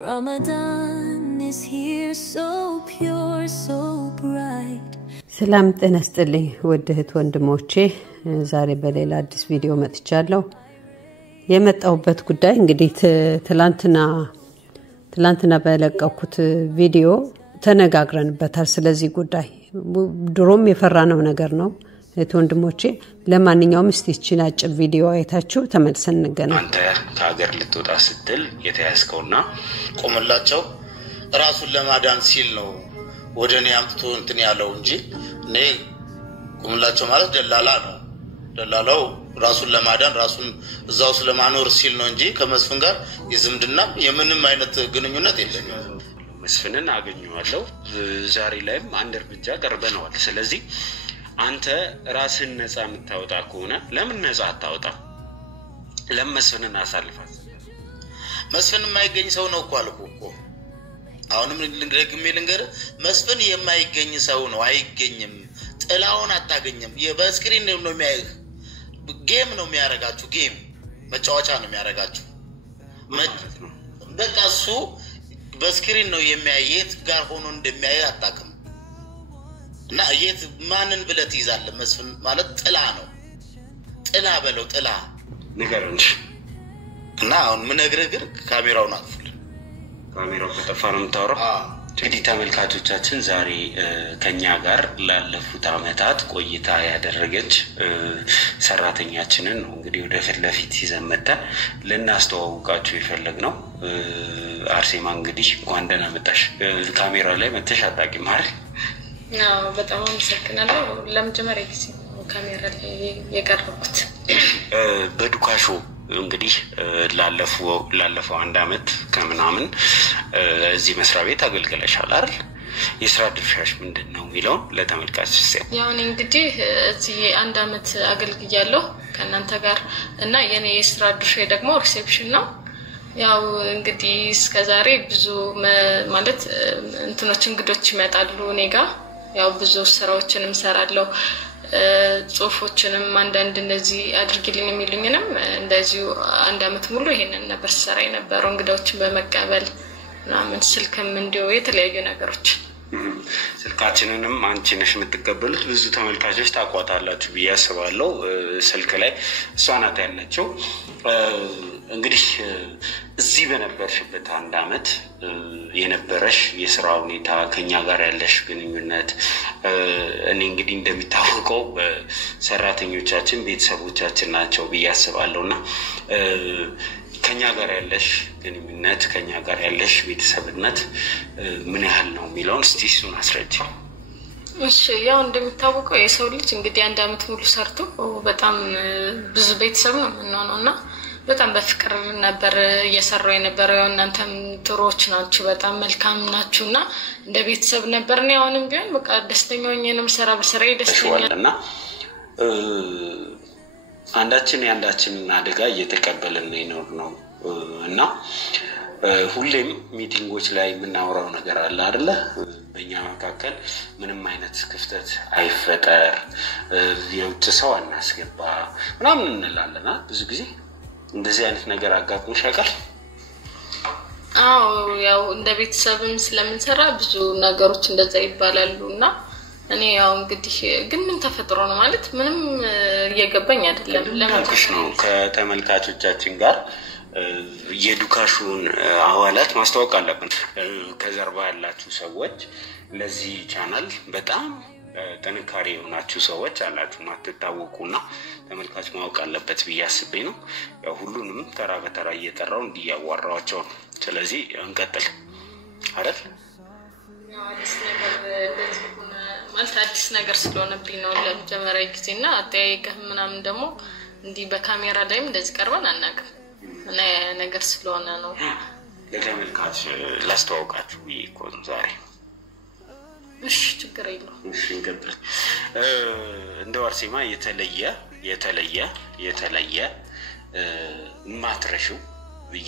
Ramadan is here so pure so bright ሰላም ጤና ይስጥልኝ ውድ እህት ወንድሞቼ ዛሬ በሌላ አዲስ ቪዲዮ መጥቻለሁ የመጣሁበት ጉዳይ እንግዲህ ትላንትና በለቀኩት ቪዲዮ ተነጋግረንበታል ስለዚህ ጉዳይ ድሮም የፈራነው ነገር ነው እህት ወንድሞቼ ለማንኛውም እስቲችን አጭር ቪዲዮ አይታችሁ ተመልሰን እንገናኝ አንተ ከሀገር ልትወጣ ስትል የተያዝከውና ቆመላቸው ራሱን ለማዳን ሲል ነው ወደኔ አምጥቶ እንትን ያለው እንጂ እኔ ቆመላቸው ማለት ደላላ ነው ደላላው ራሱን ለማዳን ራሱን እዛው ስለማኖር ሲል ነው እንጂ ከመስፍን ጋር የዝምድና የምንም አይነት ግንኙነት የለኝም መስፍንን አገኘዋለሁ ዛሬ ላይም አንድ እርምጃ ቀርበናል ስለዚህ አንተ ራስን ነፃ የምታወጣ ከሆነ ለምን ነፃ አታወጣ ለመስፍንን አሳልፋት መስፍን የማይገኝ ሰው ነው እኮ አሁንም ልንገር መስፍን የማይገኝ ሰው ነው አይገኝም ጥላውን አታገኝም በስክሪን ነው የሚያይ ጌም ነው የሚያረጋችሁ ጌም መጫወቻ ነው የሚያረጋችሁ በቃ እሱ በስክሪን ነው የሚያየት ጋር ሆኖ እንደሚያይ አጣቀም እና የት ማንን ብለት ይዛል መስፍን ማለት ጥላ ነው ጥላ በለው ጥላ ንገረንሽ እና አሁን ምን ነግረግር ካሜራውን አጥፉል ካሜራው ከተፋ ነው የምታወራው እንግዲህ ተመልካቾቻችን ዛሬ ከኛ ጋር ላለፉት አመታት ቆይታ ያደረገች ሰራተኛችንን ነው እንግዲህ ወደ ፍለፊት ይዘመጣ ለናስተዋውቃችሁ ይፈልግነው አርሴማ እንግዲህ እንኳን ደህና መጣሽ ካሜራ ላይ መተሽ አጣቂ ማለት በጣም አመሰግናለሁ ለመጀመሪያ ጊዜ ካሜራ ላይ የቀረብኩት በዱካሾ እንግዲህ ላለፈው አንድ አመት ከምናምን እዚህ መስሪያ ቤት አገልግለሻል አይደል የስራ ድርሻሽ ምንድነው የሚለው ለተመልካቾች ሲያ ያው እንግዲህ እዚህ አንድ አመት አገልግያለሁ ከናንተ ጋር እና የኔ የስራ ድርሻዬ ደግሞ ሪሴፕሽን ነው ያው እንግዲህ እስከዛሬ ብዙ ማለት እንትኖች እንግዶች ይመጣሉ ኔጋ ያው ብዙ ስራዎችንም ሰራለሁ ጽሁፎችንም አንዳንድ እንደዚህ አድርጊልኝ የሚሉኝንም እንደዚሁ አንድ አመት ሙሉ ይሄንን ነበር ሰራ የነበረው እንግዶችን በመቀበል ምናምን ስልክም እንዲው የተለያዩ ነገሮች ስልካችንንም አንቺ ነሽ የምትቀበሉት ብዙ ተመልካቾች ታቋታላችሁ በያስባለው ስልክ ላይ እሷናት ያለችው እንግዲህ እዚህ በነበርሽበት አንድ አመት የነበረሽ የሥራ ሁኔታ ከኛ ጋር ያለሽ ግንኙነት እኔ እንግዲህ እንደሚታወቀው ሰራተኞቻችን ቤተሰቦቻችን ናቸው በያስባለውና ከኛ ጋር ያለሽ ግንኙነት ከኛ ጋር ያለሽ ቤተሰብነት ምን ያህል ነው የሚለውን እስቲ እሱን አስረጂ እሺ ያው እንደሚታወቀው የሰው ልጅ እንግዲህ አንድ አመት ሙሉ ሰርቶ በጣም ብዙ ቤተሰብ ነው የምንሆነውና በጣም በፍቅር ነበር እየሰራው የነበረው እናንተም ጥሩዎች ናችሁ በጣም መልካም ናችሁና እንደ ቤተሰብ ነበርኔ አሁንም ቢሆን በቃ ደስተኛ ሆኜ ነው ሰራ በስራዬ ደስተኛ እና አንዳችን አደጋ እየተቀበልን ነው እና ሁሌም ሚቲንጎች ላይ ምናወራው ነገር አለ አይደለ በእኛ መካከል ምንም አይነት ክፍተት አይፈጠር የውጭ ሰው አናስገባ ምናምን እንላለና ብዙ ጊዜ እንደዚህ አይነት ነገር አጋጥሞሽ ያውቃል አዎ ያው እንደ ቤተሰብም ስለምንሰራ ብዙ ነገሮች እንደዛ ይባላሉና እኔ ያው እንግዲህ ግን ምን ተፈጥሮ ነው ማለት ምንም እየገባኝ አይደለም ለማንኩሽ ነው ከተመልካቾቻችን ጋር የዱካሹን አዋላት ማስተዋወቅ አለብን ከዘርባ ያላችሁ ሰዎች ለዚህ ቻናል በጣም ተነካሪ ሆናችሁ ሰዎች አላችሁ ማትታወቁና ተመልካች ማወቅ አለበት በያስቤ ነው ያው ሁሉንም ተራ በተራ እየጠራው እንዲያዋራዋቸው ስለዚህ እንቀጥል አይደል ያው አዲስ ነገር እንደዚህ ማለት አዲስ ነገር ስለሆነብኝ ነው ለመጀመሪያ ጊዜና አጠያየቅህ ምናምን ደግሞ እንዲ በካሜራ ላይም እንደዚህ ቀርበን አናውቅም እና ነገር ስለሆነ ነው ለተመልካች ላስተዋውቃችሁ ይቆም ዛሬ እሺ ችግር የለውም እሺ እንቀጥል እንደው አርሴማ የተለየ ማትረሹ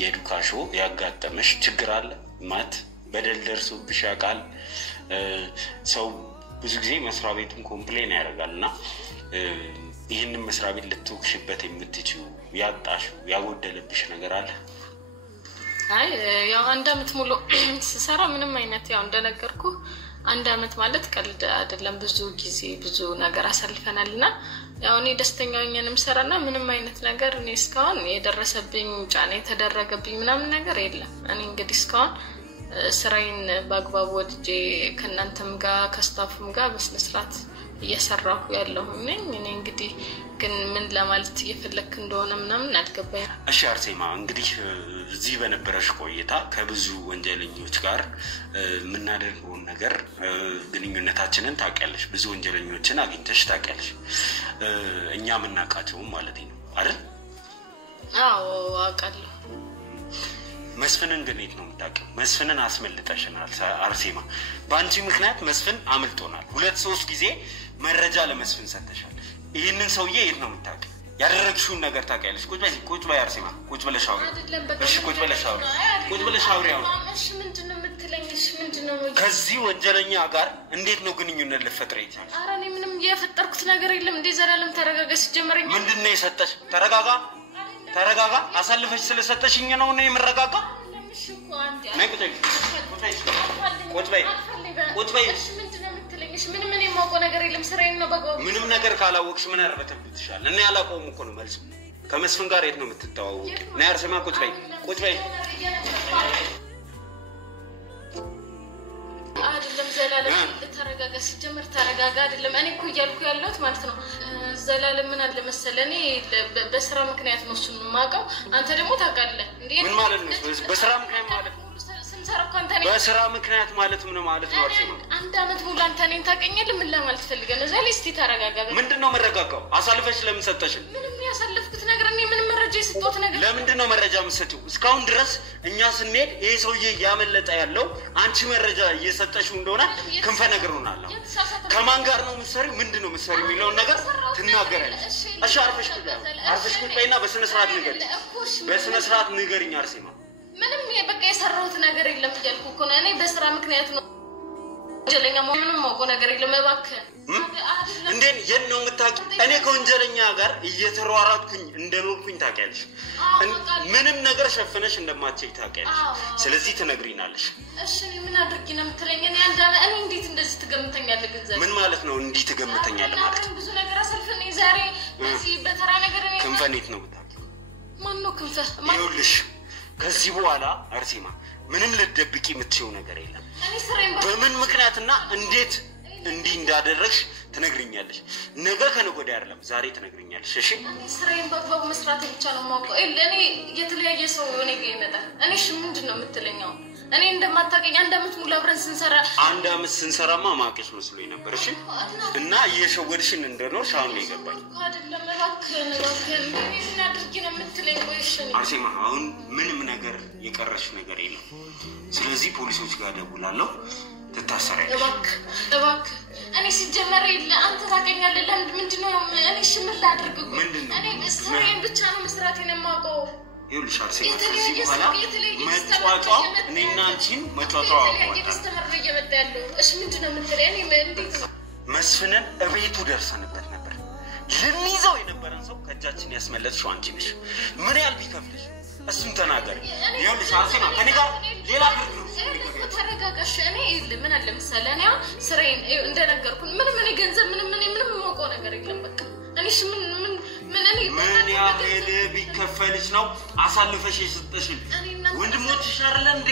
የዱካሾ ያጋጠመሽ ችግር አለ ማት በደል ደርሶብሽ ያውቃል ሰው ብዙ ጊዜ መስሪያ ቤቱን ኮምፕሌን ያደርጋልና ይሄንን መስሪያ ቤት ልትወክሽበት የምትችው ያጣሽው ያጎደለብሽ ነገር አለ አይ ያው አንድ አመት ሙሉ ስሰራ ምንም አይነት ያው እንደነገርኩ አንድ አመት ማለት ቀልድ አይደለም ብዙ ጊዜ ብዙ ነገር አሳልፈናልና ያው እኔ ደስተኛ ሆኜንም ሰራና ምንም አይነት ነገር እኔ እስካሁን የደረሰብኝ ጫና የተደረገብኝ ምናምን ነገር የለም እኔ እንግዲህ እስካሁን ስራዬን በአግባቡ ወድጄ ከናንተም ጋር ከስታፍም ጋር በስነስርዓት እየሰራሁ ያለሁ ነኝ እኔ እንግዲህ ግን ምን ለማለት እየፈለክ እንደሆነ ምናምን አልገባኝ እሺ አርሴማ እንግዲህ እዚህ በነበረሽ ቆይታ ከብዙ ወንጀለኞች ጋር ምናደርገው ነገር ግንኙነታችንን ታውቂያለሽ ብዙ ወንጀለኞችን አግኝተሽ ታውቂያለሽ እኛ ምናቃቸው ማለት ነው አይደል አዎ አውቃለሁ መስፍንን ግኔት ነው የምታውቀው መስፍንን አስመልጠሽናል አርሴማ ባንቺ ምክንያት መስፍን አምልጦናል 2-3 ጊዜ መረጃ ለመስፍን ሰጥተሻል ይሄንን ሰውዬ የት ነው የምታውቀው ያደረግሽውን ነገር ታውቂያለሽ ቁጭ በይ አርሴማ ቁጭ ብለሽ አውሪ እሺ ቁጭ ብለሽ አውሪ እሺ ምንድነው የምትለኝ እሺ ምንድነው ከዚህ ወንጀለኛ ጋር እንዴት ነው ግንኙነት ልፈጥር ይቻላል ኧረ እኔ ምንም የፈጠርኩት ነገር የለም እንዴ ዘላለም ተረጋጋ ሲጀመረኝ ምንድነው የሰጠሽ ተረጋጋ አሳልፈሽ ስለሰጠሽኝ ነው እኔ የምረጋጋ ቁጭ በይ እሺ ምንድነው የምትለኝ እሺ ምንም እኔ የማውቀው ነገር የለም ስራዬን ነው በጋው ምንም ነገር ካላወቅሽ ምን አርበተብትሻል እኔ አላቆም እኮ ነው መልስ ከመስፍን ጋር የት ነው የምትተዋወቂ ነይ አርሴማ ቁጭ በይ አይደለም ዘላለም ተረጋጋ ሲጀመር ተረጋጋ አይደለም እኔ እኮ እያልኩ ያለሁት ማለት ነው ዘላለም ምን አለ መሰለህ እኔ በስራ ምክንያት ነው እሱን የማውቀው አንተ ደግሞ ታውቃለህ እንዴ ምን ማለት ነው በስራ ምክንያት ማለት በስራ ምክንያት ማለት ምን ማለት ነው አርሴማ አንድ አመት ሙሉ አንተ እኔን ታውቀኛለህ ምን ለማለት ፈልገህ ነው ዘላለም እስቲ ተረጋጋ ምንድነው መረጋጋው አሳልፈሽ ለምን ሰጠሽ ምንም ያሳልፍኩት ነገር እኔ ምን መረጃ ይስጥቶት ነገር ለምንድነው መረጃ መስጠው እስካሁን ድረስ እኛ ስንሄድ ይሄ ሰውዬ ያመለጠ ያለው አንቺ መረጃ እየሰጠሽው እንደሆነ ክንፈ ነግሮናል ከማን ጋር ነው መስሪው ምንድነው መስሪው የሚለው ነገር ትናገራለሽ እሺ አርፈሽ ቁጣይና በስነ ስርዓት ንገሪኝ አርሴማ ምንም በቃ የሰራሁት ነገር የለም እያልኩ እኮ ነው እኔ በስራ ምክንያት ነው ወንጀለኛ ምንም ማውቀው ነገር የለም እባክህ እንዴ የት ነው የምታውቂው እኔ ከወንጀለኛ ጋር እየተሯሯጥኩኝ እንደኖርኩኝ ታውቂያለሽ ምንም ነገር ሸፍነሽ እንደማትችይ ታውቂያለሽ ስለዚህ ትነግሪናለሽ እሺ ምን አድርጊ ነው የምትለኝ እኔ እንዴት እንደዚህ ትገምተኛለህ ገንዘብ ምን ማለት ነው እንዴት ትገምተኛለህ ማለት ብዙ ነገር አሰልፈኝ ዛሬ በዚህ በተራ ነገር እኔ ክንፈኔት ነው የምታውቂው ማን ነው ክንፈ ይኸውልሽ ከዚህ በኋላ አርሴማ ምንም ልደብቂ የምትችይው ነገር የለም በምን ምክንያትና እንዴት እንዲህ እንዳደረግሽ ትነግሪኛለሽ ነገ ከነገ አይደለም ዛሬ ትነግሪኛለሽ እሺ ስራዬን በአግባቡ መስራት ብቻ ነው የማውቀው እኔ የተለያየ ሰው እኔ ጋር ይመጣል እኔ እሺ ምንድነው የምትለኛው እኔ እንደማታውቀኝ አንድ አመት ሙሉ አብረን ስንሰራማ ማቀሽ መስሎኝ ነበር እሺ እና እየሸወድሽን እንደኖርሽ አሁን ነው የገባኝ አይደለም እባክህ ምን አድርጊ ነው የምትለኝ ወይሽ አርሴማ አሁን ምንም ነገር የቀረሽ ነገር የለም ስለዚህ ፖሊሶች ጋር ደውላለሁ ትታሰሪያለሽ እባክህ እኔ ሲጀመር አንተ ታገኛለህ ለምን ምንድነው እኔ ሽምል ላድርግ እኔ ስራዬን ብቻ ነው መስራቴን የማውቀው ይኸውልሽ አርሴማ ከዚህ በኋላ መጫወቻው እኔና አንቺን መጫወቻው እየተስተመረ እየመጣ ያለው እሺ ምንድነው የምትለኝ እኔ እንዴት መስፍንን እቤቱ ደርሰንበት ነበር ልንይዘው የነበረን ሰው ከእጃችን ያስመለጥሽው አንቺ ነሽ ምን ያህል ቢከፍልሽ እሱን ተናገር ይኸውልሽ አርሴማ ከኔ ጋር ሌላ ተረጋጋሽ እኔ ምን አለ መሰለህ እኔ ስራዬን እንደነገርኩ ምንም እኔ ገንዘብ ምንም የማውቀው ነገር የለም በቃ እኔሽ ምን ያህል ቢከፈልሽ ነው አሳልፈሽ የሰጠሽኝ ወንድሞችሽ አይደለም እንዴ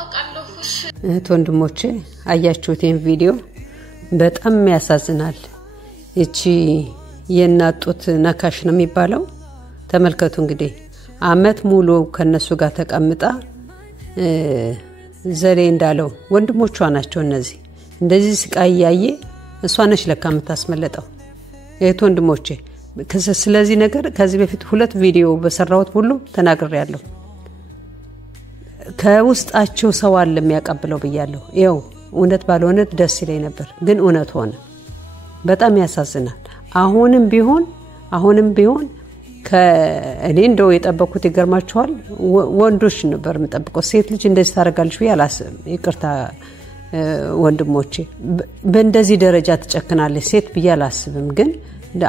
አውቃለሁ እሺ ወንድሞቼ አያችሁት ይሄን ቪዲዮ በጣም ያሳዝናል እቺ የናጡት ነካሽ ነው የሚባለው ተመልከቱ እንግዲህ አመት ሙሉ ከነሱ ጋር ተቀምጣ ዘሬ እንዳለው ወንድሞቿ ናቸው እነዚህ እንደዚህ ስቃይ ያየ እሷ ነች ለካ የምታስመለጠው ወንድሞቼ ስለዚህ ነገር ከዚህ በፊት 2 ቪዲዮ በሰራሁት ሁሉ ተናግሬያለሁ ከውስጣቸው ሰው አለ የሚያቀብለው ብያለሁ ይኸው እውነት ባልሆነ ደስ ይለኝ ነበር ግን እውነት ሆነ በጣም ያሳዝናል አሁንም ቢሆን ከእኔ እንደው የጠበቁት ይገርማችኋል ወንዶች ነበር የምጠብቀው ሴት ልጅ እንደዚህ ታረጋለች ያላስም ይቅርታ ወንድሞቼ በእንደዚህ ደረጃ ተጨክናለች ሴት ብያላስብም ግን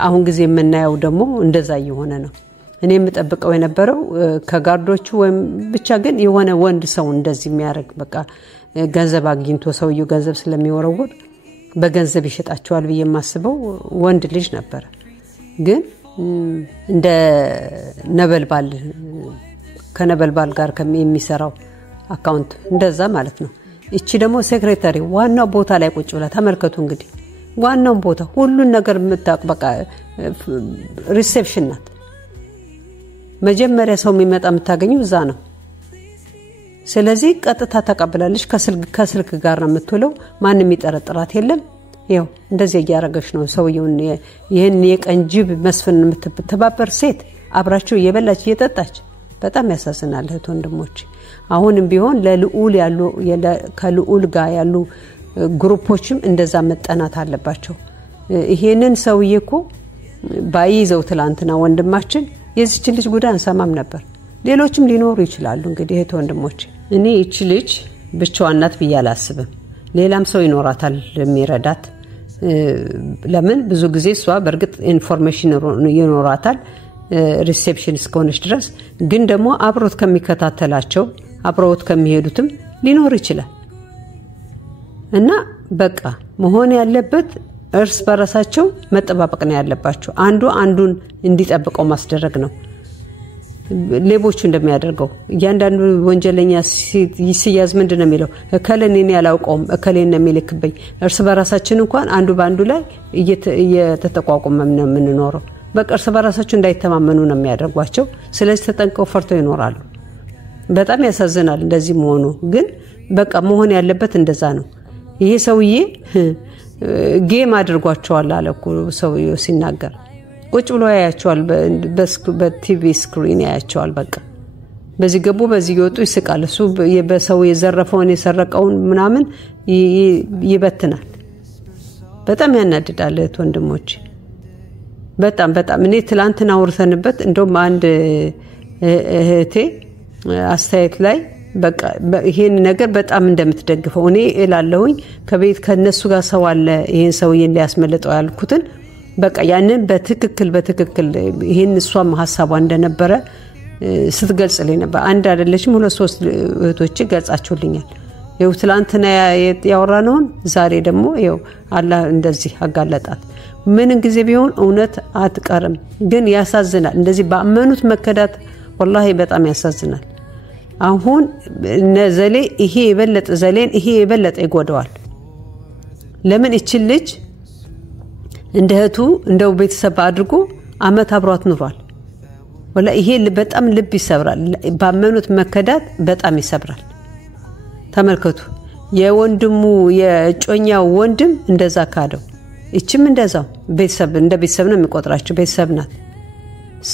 አሁን ጊዜ የምናየው ደግሞ እንደዛ ይሆነ ነው እኔ የምጠብቀው የነበረው ከጋርዶቹ ወይም ብቻ ግን የሆነ ወንድ ሰው እንደዚህ የሚያርግ በቃ ገንዘብ አግኝቶ ሰውየው ገንዘብ ስለሚወረውር በገንዘብ ይሸጣቸዋል ብዬ የማስበው ወንድ ልጅ ነበር ግን እንደ ነበልባል ከነበልባል ጋር የሚሰራው አካውንት እንደዛ ማለት ነው እቺ ደግሞ ሴክሬታሪ ዋናው ቦታ ላይ ቁጭ ብላ ተመልከቱ እንግዲህ ዋናው ቦታ ሁሉን ነገር የምታውቅ በቃ ሪሴፕሽን ናት መጀመሪያ ሰው የሚመጣ የምታገኙ እዛ ነው ስለዚህ ቀጥታ ተቀበላለች ከስልክ ጋር ነው የምትውለው ማንም ይጠረጥራት የለም ያው እንደዚህ ያያረገሽ ነው ሰውየውን ይሄን የቀንጅብ መስፍን የምትተባበር ሴት አብራቸው እየበላች እየጠጣች በጣም ያሳዝናል እህት ወንድሞች አሁንም ቢሆን ለልዑል ያሉ ከልዑል ጋር ያሉ ግሩፖችም እንደዛ መጠናት አለባቸው ይሄንን ሰውዬኮ ባይዘው ትላንትና ወንድማችን የዚች ልጅ ጉዳይ አንሰማም ነበር ሌሎችም ሊኖሩ ይችላሉ እንግዲህ እህት ወንድሞች እኔ እቺ ልጅ ብቻዋን ናት ብያላስብም ሌላም ሰው ይኖራታል የሚረዳት ለምን ብዙ ጊዜ እሷ በርግጥ ኢንፎርሜሽን ይኖራታል ሪሴፕሽን እስከሆነች ድረስ ግን ደግሞ አብሮት ከሚከታተላቸው አብሮት ከሚሄዱትም ሊኖር ይችላል እና በቃ መሆን ያለበት እርስ በራሳቸው መጠባበቅ ነው ያለባቸው አንዱ አንዱን እንዲጠብቀው ማስደረግ ነው ሌቦቹ እንደሚያደርገው እያንዳንዱ ወንጀለኛ ሲያዝ ምንድነው የሚለው እከለኔን ያላውቀውም እከሌን የሚልክበኝ እርስ በራሳችን እንኳን አንዱ ባንዱ ላይ እየተጠቋቆመም ነው የምንኖረው በቃ እርስ በራሳቸው እንዳይተማመኑ ነው የሚያደርጓቸው ስለዚህ ተጠንቀው ፈርተው ይኖራሉ በጣም ያሳዝናል እንደዚህ መሆኑ ግን በቃ መሆን ያለበት እንደዛ ነው ይሄ ሰውዬ ጌም አድርጓቸዋል አለኩ ሰውዬው ሲናገር ቁጭ ብሎ ያያቸዋል በቲቪ ስክሪን ያያቸዋል በቃ በዚህ ገቡ በዚህ ይወጡ ይስቃል እሱ በሰው የዘረፈውን የሰረቀውን ምናምን ይበትናል በጣም ያናድዳል ወንድሞች በጣም እኔ ትላንትና ወርሰንበት እንደውም አንድ እህቴ አስተያየት ላይ በቃ ይሄን ነገር በጣም እንደምትደግፈው እኔ እላለሁኝ ከቤት ከነሱ ጋር ሰው አለ ይሄን ሰውዬን ሊያስመልጠው ያልኩትን በቃ ያንን በትክክል ይሄን እሷም ሐሳቧ እንደነበረ ስትገልጽልኝ ነበር አንድ አይደለችም ሁለት ሶስት እህቶች ገልጻቸውልኛል ይው ትላንትና ያወራነውን ዛሬ ደግሞ ይው አላህ እንደዚህ አጋለጣት ምን ጊዜ ቢሆን እውነት አትቀርም ግን ያሳዝናል እንደዚህ ባመኑት መከዳት والله በጣም ያሳዝናል አሁን ነዘሌ ይሄ የበለጠ ዘሌን ይሄ የበለጠ ይጎዳዋል ለምን እቺ ልጅ እንደህቱ እንደው ቤተሰብ አድርጎ አመት አብሯት ኑሯል ወላ ይሄ በጣም ልብ ይሰብራል ባመኑት መከዳት በጣም ይሰብራል ተመልከቱ የወንድሙ የጮኛው ወንድም እንደዛ ካደው እቺም እንደዛው ቤተሰብ እንደ ቤተሰብ ነው የሚቆጥራቸው ቤተሰብ ናት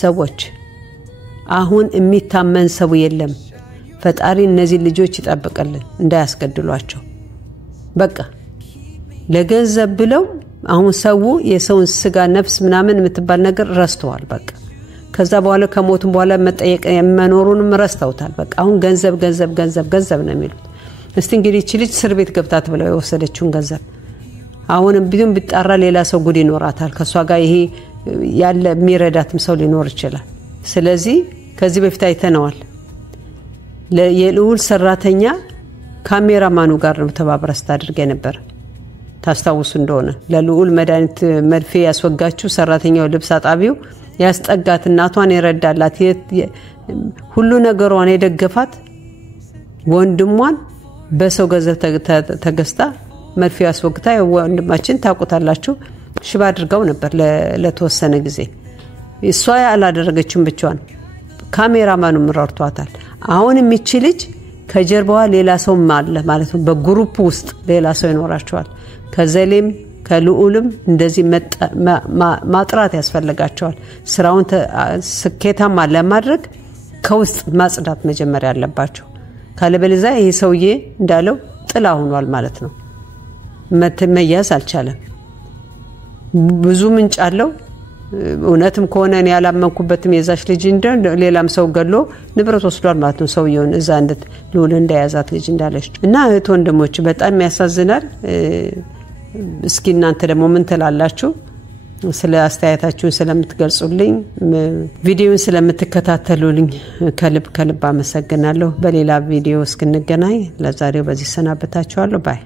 ሰዎች አሁን የሚታመን ሰው የለም ፈጣሪ እነዚህ ልጆች ይጠብቀልን እንዳያስገድሏቸው በቃ ለገንዘብ ብለው አሁን ሰው የሰውን ስጋ ነፍስ ምናምን የምትባል ነገር ረስተዋል በቃ ከዛ በኋላ ከሞቱም በኋላ መጠየቅ የመኖሩንም ረስተውታል በቃ አሁን ገንዘብ ነው የሚሉት እስቲ እንግዲህ እቺ ልጅ እስር ቤት ገብታት ብለው የወሰደችውን ገንዘብ አሁንም ቢሆን ቢጣራ ሌላ ሰው ጉድ ይኖራታል ከሷ ጋር ይሄ ያለ የሚረዳትም ሰው ሊኖር ይችላል ስለዚህ ከዚህ በፊት አይተነዋል የልዑል ሰራተኛ ካሜራማኑ ጋር ነው ተባብረስ ታድርገ ነበር ታስታውሱ እንደሆነ ለልዑል መድኃኒት መድፌ ያስወጋችሁ ሰራተኛው ልብስ አጣቢው ያስጠጋት እናቷን ይረዳላት ሁሉ ነገሯን የደገፋት ወንድሟን በሰው ገንዘብ ተገስታ መድፌ ያስወግታ ወንድማችን ታውቁታላችሁ ሽባ አድርጋው ነበር ለተወሰነ ጊዜ እሷ ያላደረገችም ብቻዋን ካሜራማኑ ምራርቷታል አሁን የሚችል ልጅ ከጀርባዋ ሌላ ሰው ማለት ነው በግሩፕ ውስጥ ሌላ ሰው ይኖራቸዋል ከዘሌም ከልዑልም እንደዚህ ማጥራት ያስፈልጋቸዋል ስራውን ስኬታማ ለማድረግ ከውስጥ ማጽዳት መጀመሪያ አለባቸው ካለበለዚያ ይሄ ሰውዬ እንዳለው ጥላ ሆኗል ማለት ነው መያዝ አልቻለም ብዙ ምንጭ አለው እውነትም ከሆነ እኔ ያላመንኩበትም የዛሽ ልጅ እንደ ሌላም ሰው ገሎ ንብረት ወስዷል ማለት ነው ሰውየውን እዛ እንድት ልዑል እንዳያዛት ልጅ እንዳለች እና እህት ወንድሞች በጣም ያሳዝናል እስኪ እናንተ ደግሞ ምን ተላላችሁ ስለ አስተያየታችሁን ስለምትገልጹልኝ ቪዲዮውን ስለምትከታተሉልኝ ከልብ አመሰግናለሁ በሌላ ቪዲዮ እስክንገናኝ ለዛሬው በዚህ ሰናበታችኋለሁ ባይ